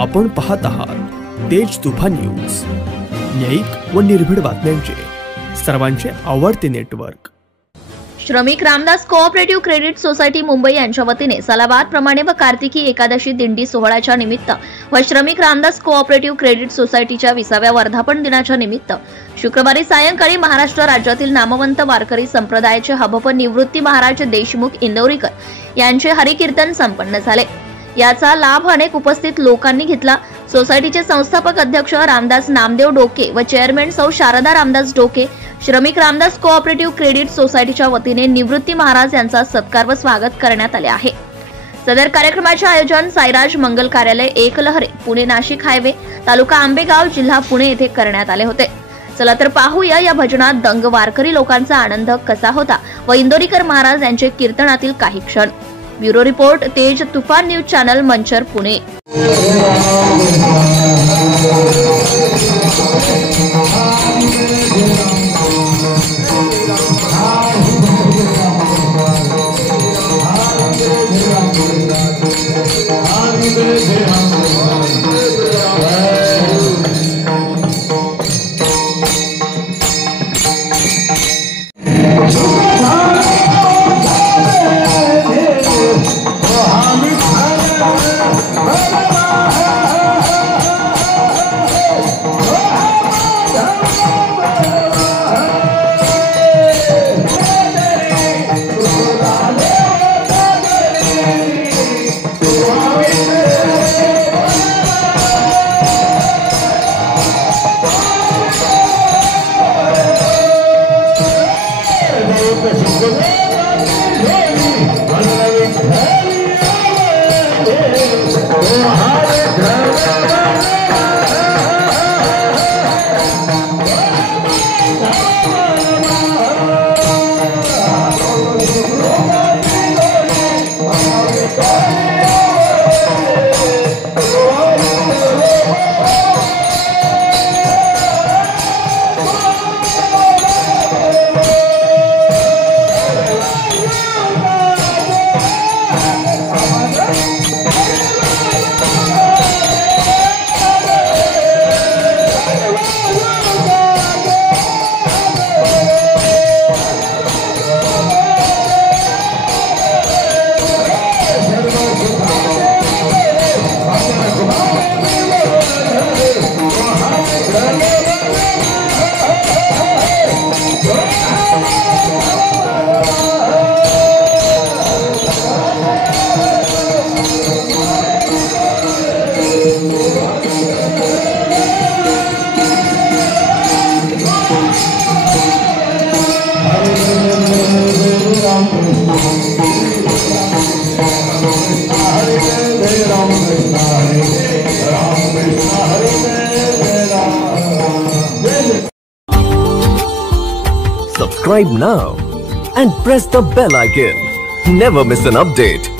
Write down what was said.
आपण पाहत आहात तेज तुफान न्यूज, न्यायिक व निर्भीड बातम्यांचे सर्वांचे आवडते नेटवर्क। श्रमिक Ramdas cooperative credit society Mumbai यांच्या वतीने सालाबाद प्रमाणे व कार्तिकी एकादशी दिंडी सोहळ्याच्या निमित्त व श्रमिक रामदास कोऑपरेटिव्ह क्रेडिट सोसायटीच्या 20व्या वर्धापन दिनाच्या निमित्त शुक्रवारी सायंकाळी महाराष्ट्र राज्यातील नामवंत वारकरी संप्रदायाचे हबप निवृत्ती महाराज देशमुख इंदौरीकर यांचे हरिकीर्तन संपन्न झाले। याचा लाभ अनेक उपस्थित लोकांनी घेतला। सोसायटीचे संस्थापक अध्यक्ष रामदास नामदेव डोके व चेअरमन सौ शारदा रामदास डोके, श्रमिक रामदास कोऑपरेटिव्ह क्रेडिट सोसायटीच्या वतीने निवृत्ती महाराज यांचा सत्कार व स्वागत करण्यात आले आहे। सदर कार्यक्रमाचे आयोजन साईराज मंगल कार्यालय एकलहरे पुणे नाशिक हायवे तालुका आंबेगाव जिल्हा पुणे येथे करण्यात आले होते। चला तर पाहूया या भजनात दंग वारकरी लोकांचा आनंद कसा होता व इंदोरीकर महाराज यांचे कीर्तनातील काही क्षण। ब्युरो रिपोर्ट तेज तुफान news channel Manchar Pune. Subscribe now and press the bell icon. Never miss an update.